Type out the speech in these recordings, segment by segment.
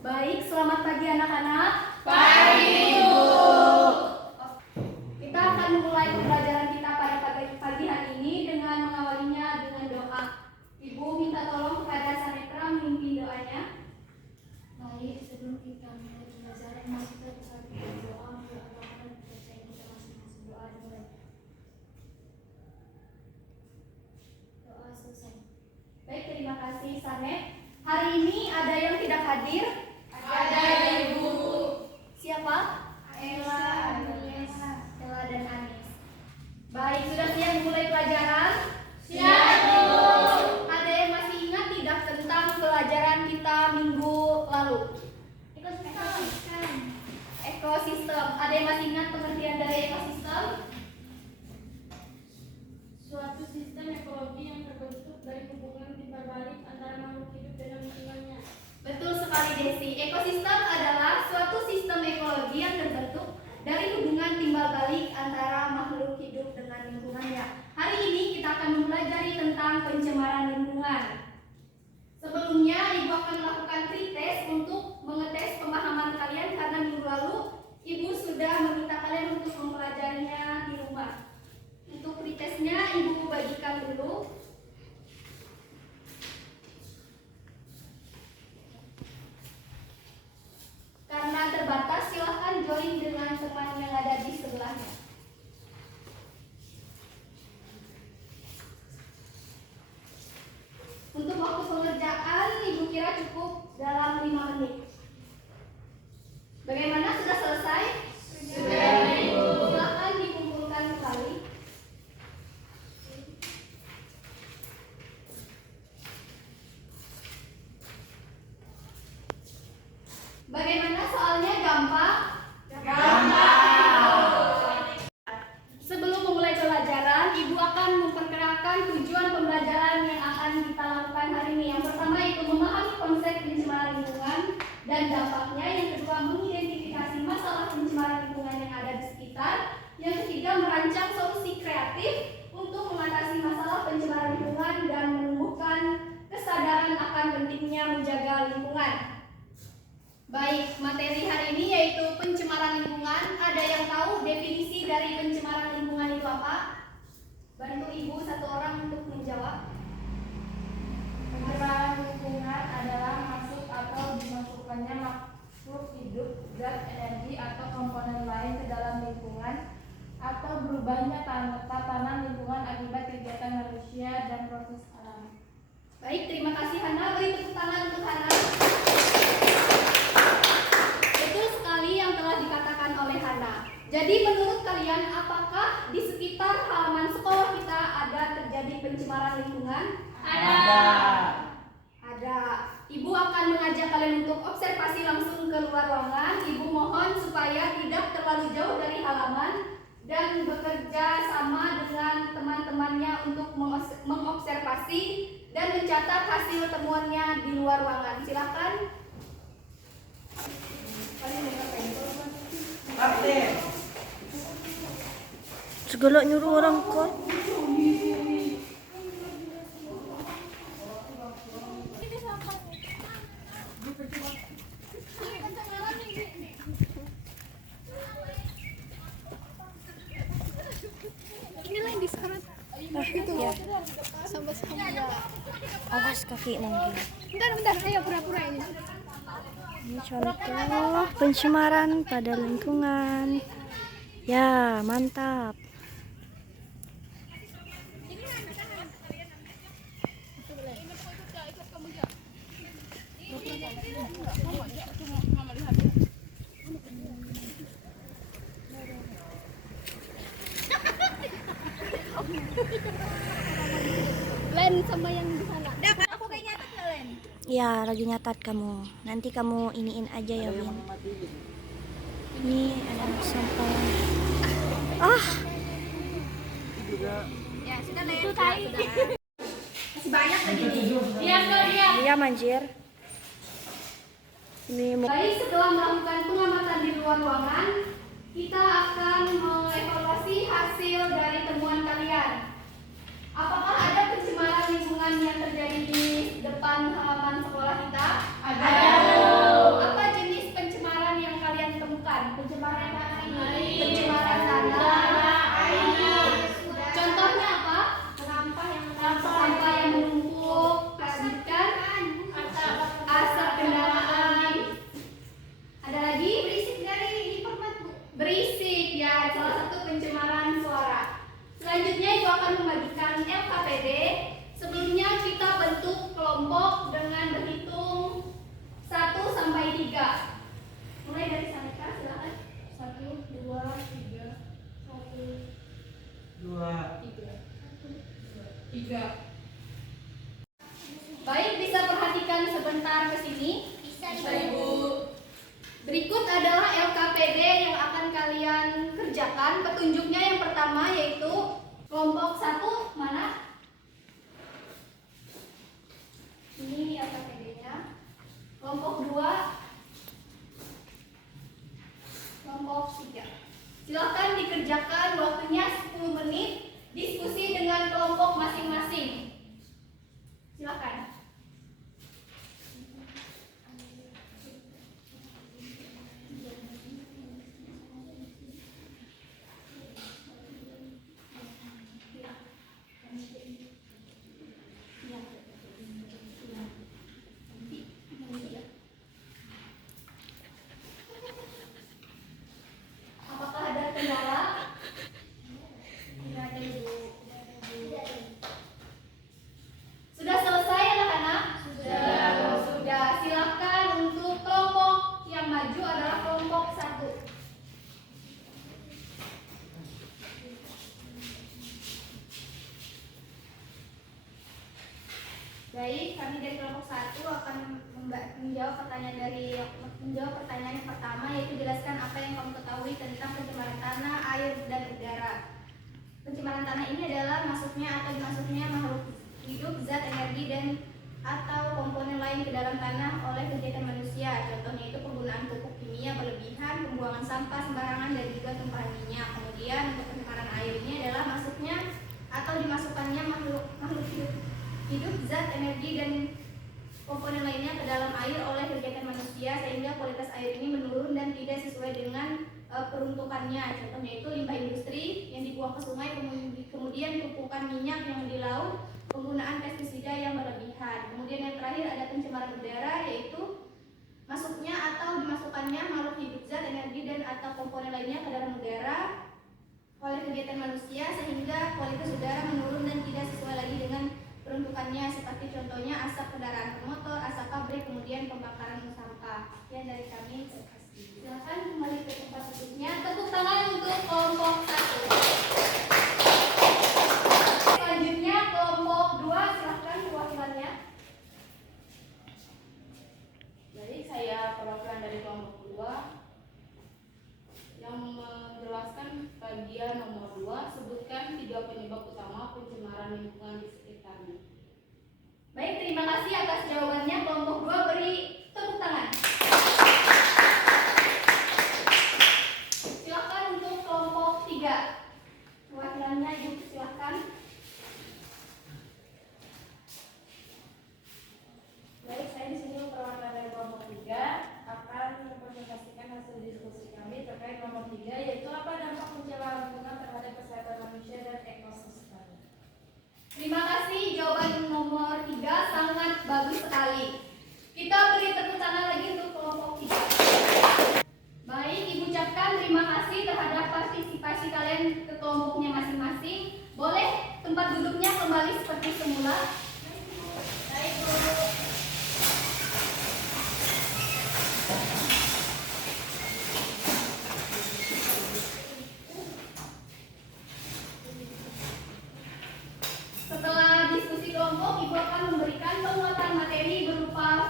Baik, selamat pagi anak-anak. Pagi, Ibu. Kita akan memulai pembelajaran kita pada pagi hari ini dengan mengawalinya dengan doa. Ibu minta tolong kepada Sanetra memimpin doanya. Baik, sebelum kita mulai pembelajaran, mari kita bersatu berdoa mendoakan kepercayaan kita masing-masing. Doa dimulai. Doa selesai. Baik, terima kasih Sanet. Hari ini ada yang tidak hadir? Ada, Ibu. Siapa? Ella, Anis. Ella dan Anis. Baik, sudah siap mulai pelajaran? Siap, Ibu. Ada yang masih ingat tidak tentang pelajaran kita minggu lalu? Ekosistem. Ada yang masih ingat pengertian dari ekosistem? Suatu sistem ekologi yang terbentuk dari hubungan timbal balik antara makhluk hidup dan lingkungannya. Betul sekali Desi. Ekosistem adalah suatu sistem ekologi yang terbentuk dari hubungan timbal balik antara makhluk hidup dengan lingkungannya. Hari ini kita akan mempelajari tentang pencemaran lingkungan. Sebelumnya Ibu akan melakukan pretest untuk mengetes pemahaman kalian karena minggu lalu Ibu sudah meminta kalian untuk mempelajarinya di rumah. Untuk pretestnya Ibu bagikan dulu. Karena terbatas, silahkan join dengan teman yang ada di sebelahnya. Untuk waktu pengerjaan, Ibu kira cukup dalam 5 menit. Bagaimana? Sudah selesai? Sudah, Ibu. Silahkan dikumpulkan kembali. Bagaimana soalnya? Gampang? Gampang. Sebelum memulai pelajaran, Ibu akan memperkenalkan tujuan pembelajaran yang akan kita lakukan hari ini. Yang pertama yaitu memahami konsep pencemaran lingkungan dan dampaknya. Yang kedua, mengidentifikasi masalah pencemaran lingkungan yang ada di sekitar. Yang ketiga, merancang solusi kreatif untuk mengatasi masalah pencemaran lingkungan dan menumbuhkan kesadaran akan pentingnya menjaga lingkungan. Baik, materi hari ini yaitu pencemaran lingkungan. Ada yang tahu definisi dari pencemaran lingkungan itu apa? Bantu Ibu satu orang untuk menjawab. Pencemaran lingkungan adalah masuk atau dimasukkannya makhluk hidup, zat, energi, atau komponen lain ke dalam lingkungan, atau berubahnya tatanan lingkungan akibat kegiatan manusia dan proses alam. Baik, terima kasih Hana. Beri tepuk tangan untuk Hana. Betul sekali yang telah dikatakan oleh Hana. Jadi menurut kalian, apakah di sekitar halaman sekolah kita ada terjadi pencemaran lingkungan? Ada. Ibu akan mengajak kalian untuk observasi langsung ke luar ruangan. Ibu mohon supaya tidak terlalu jauh dari halaman dan bekerja sama dengan teman-temannya untuk mengobservasi dan mencatat hasil temuannya di luar ruangan. Silakan. Segala nyuruh orang kok. Inilah yang disyarat. Itu ya. Sama-sama. Awas kaki nanti. Bentar, ayo pura-pura ini. Ini contoh pencemaran pada lingkungan. Ya, mantap. Len sama yang di sana. Aku kayaknya nyatet nggak, Len? Ya, lagi nyatat kamu. Nanti kamu iniin aja ya, Win. Ini ada sampel. Ah, Ya, sudah deh. Masih banyak lagi nih. Diam, diam. iya manjir. Ini Baik, setelah melakukan pengamatan di luar ruangan, kita akan mengevaluasi hasil dari temuan kalian. Apakah ada pencemaran lingkungan yang terjadi di depan halaman sekolah kita? Ada. Apa jenis pencemaran yang kalian temukan? Pencemaran Air. Pencemaran tanah, Air. Contohnya apa? Sampah yang menumpuk, lanjutkan asap kendaraan. Ada lagi? Berisik ya, salah satu pencemaran suara. Selanjutnya Ibu akan membagikan LKPD. Sebelumnya kita bentuk kelompok dengan berhitung 1 sampai 3. Mulai dari Sanika, silakan. 1, 2, 3, 1, 2, 3. Baik, bisa perhatikan sebentar ke sini. Bisa, Ibu. Berikut adalah LKPD yang akan kalian kerjakan. Petunjuknya yang pertama yaitu kelompok 1 mana? Ini LKPD-nya. Kelompok 2, kelompok 3. Silakan dikerjakan, waktunya 10 menit. Diskusi dengan kelompok masing-masing. Silakan. Apakah ada kendala? Tidak ada, Ibu. Sudah selesai anak-anak? Sudah. Silakan untuk kelompok yang maju adalah kelompok 1. Baik, kami dari kelompok 1 akan menjawab pertanyaan yang pertama, yaitu jelaskan apa yang kamu ketahui tentang pencemaran tanah, air, dan udara. Pencemaran tanah ini adalah masuknya atau dimasuknya makhluk hidup, zat, energi, dan atau komponen lain ke dalam tanah oleh kegiatan manusia. Contohnya itu penggunaan pupuk kimia berlebihan, pembuangan sampah sembarangan, dan juga tumpahan minyak. Kemudian untuk pencemaran air ini adalah masuknya atau dimasukkannya makhluk hidup, zat, energi, dan komponen lainnya ke dalam air oleh kegiatan manusia sehingga kualitas air ini menurun dan tidak sesuai dengan peruntukannya. Contohnya itu limbah industri yang dibuang ke sungai, kemudian tumpukan minyak yang di laut, penggunaan pestisida yang berlebihan. Kemudian yang terakhir ada pencemaran udara, yaitu masuknya atau dimasukkannya makhluk hidup, zat, energi, dan atau komponen lainnya ke dalam udara oleh kegiatan manusia sehingga kualitas udara menurun dan tidak sesuai lagi dengan peruntukannya, seperti contohnya asap kendaraan bermotor, asap pabrik, kemudian pembakaran sampah. Sekian dari kami. Silakan kembali ke tempat duduknya. Tepuk tangan untuk kelompok 1. Selanjutnya kelompok 2, silakan perwakilannya. Baik, saya perwakilan dari kelompok 2 yang menjelaskan bagian nomor 2. Sebutkan 3 penyebab utama pencemaran lingkungan di sekitarnya. Baik, terima kasih atas jawabannya. Kelompok 2 beri tepuk tangan. Silakan untuk kelompok 3. Perwakilannya Ibu, silakan. Baik, saya di sini perwakilan dari kelompok 3 akan mempresentasikan hasil diskusi kami terkait nomor 3, yaitu apa dampak pencemaran lingkungan terhadap kesehatan manusia dan ekosistem. Terima kasih, jawaban nomor 3 sangat bagus sekali. Kita beri tepuk tangan lagi untuk kelompok 3. Baik, Ibu ucapkan terima kasih terhadap partisipasi kalian ke kelompoknya masing-masing. Boleh tempat duduknya kembali seperti semula. Baik, Bu. Setelah diskusi kelompok, Ibu akan memberikan penguatan materi berupa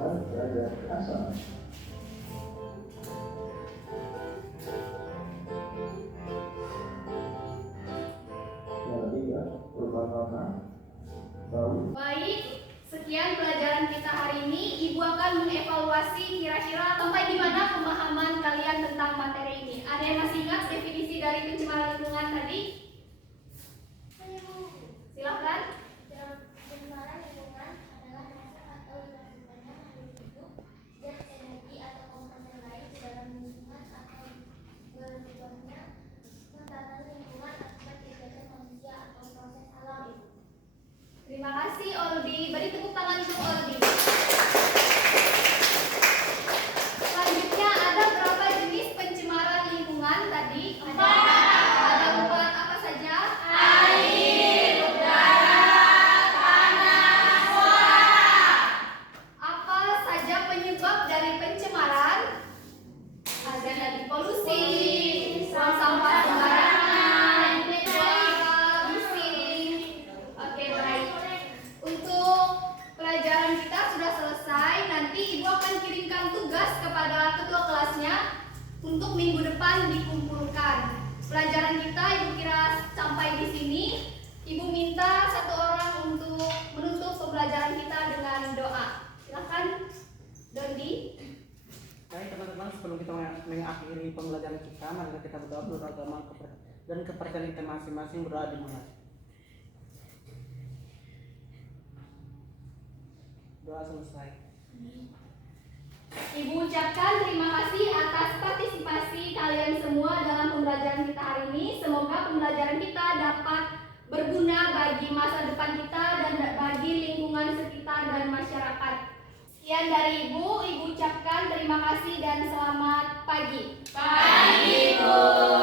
melakukan pelanggaran asal. Yang ketiga, berupa bau. Baik, sekian pelajaran kita hari ini. Ibu akan mengevaluasi kira-kira sampai di mana pemahaman kalian tentang materi ini. Ada yang masih ingat definisi dari pencemaran lingkungan tadi? Silakan. Pencemaran lingkungan adalah rasa atau dilakukannya makhluk hidup, zat, energi atau komponen lain di dalam lingkungan atau berubahnya tatanan lingkungan akibat kegiatan manusia atau proses alam. Terima kasih Oldi. Beri tepuk tangan untuk Oldi. Selanjutnya ada berapa jenis pencemaran lingkungan tadi? Ada 4. Apa saja? Air, udara, tanah, suara. Apa saja penyebab dari pencemaran? Ada tadi polusi, buang sampah sembarangan, suara, bising. Oke, baik. Untuk pelajaran kita sudah selesai. Nanti Ibu akan kirimkan tugas kepada ketua kelasnya untuk minggu depan dikumpulkan. Pelajaran kita Ibu kira sampai di sini. Ibu minta 1 orang untuk menutup pembelajaran kita dengan doa. Silakan, Dondi. Baik teman-teman, sebelum kita mengakhiri pembelajaran kita, mari kita berdoa menurut agama dan kepercayaan kita masing-masing. Berdoa dimulai. Doa selesai. Ibu ucapkan terima kasih atas partisipasi kalian semua dalam pembelajaran kita hari ini. Semoga pembelajaran kita dapat berguna bagi masa depan kita dan bagi lingkungan sekitar dan masyarakat. Sekian dari Ibu ucapkan terima kasih dan selamat pagi. Pagi, Bu.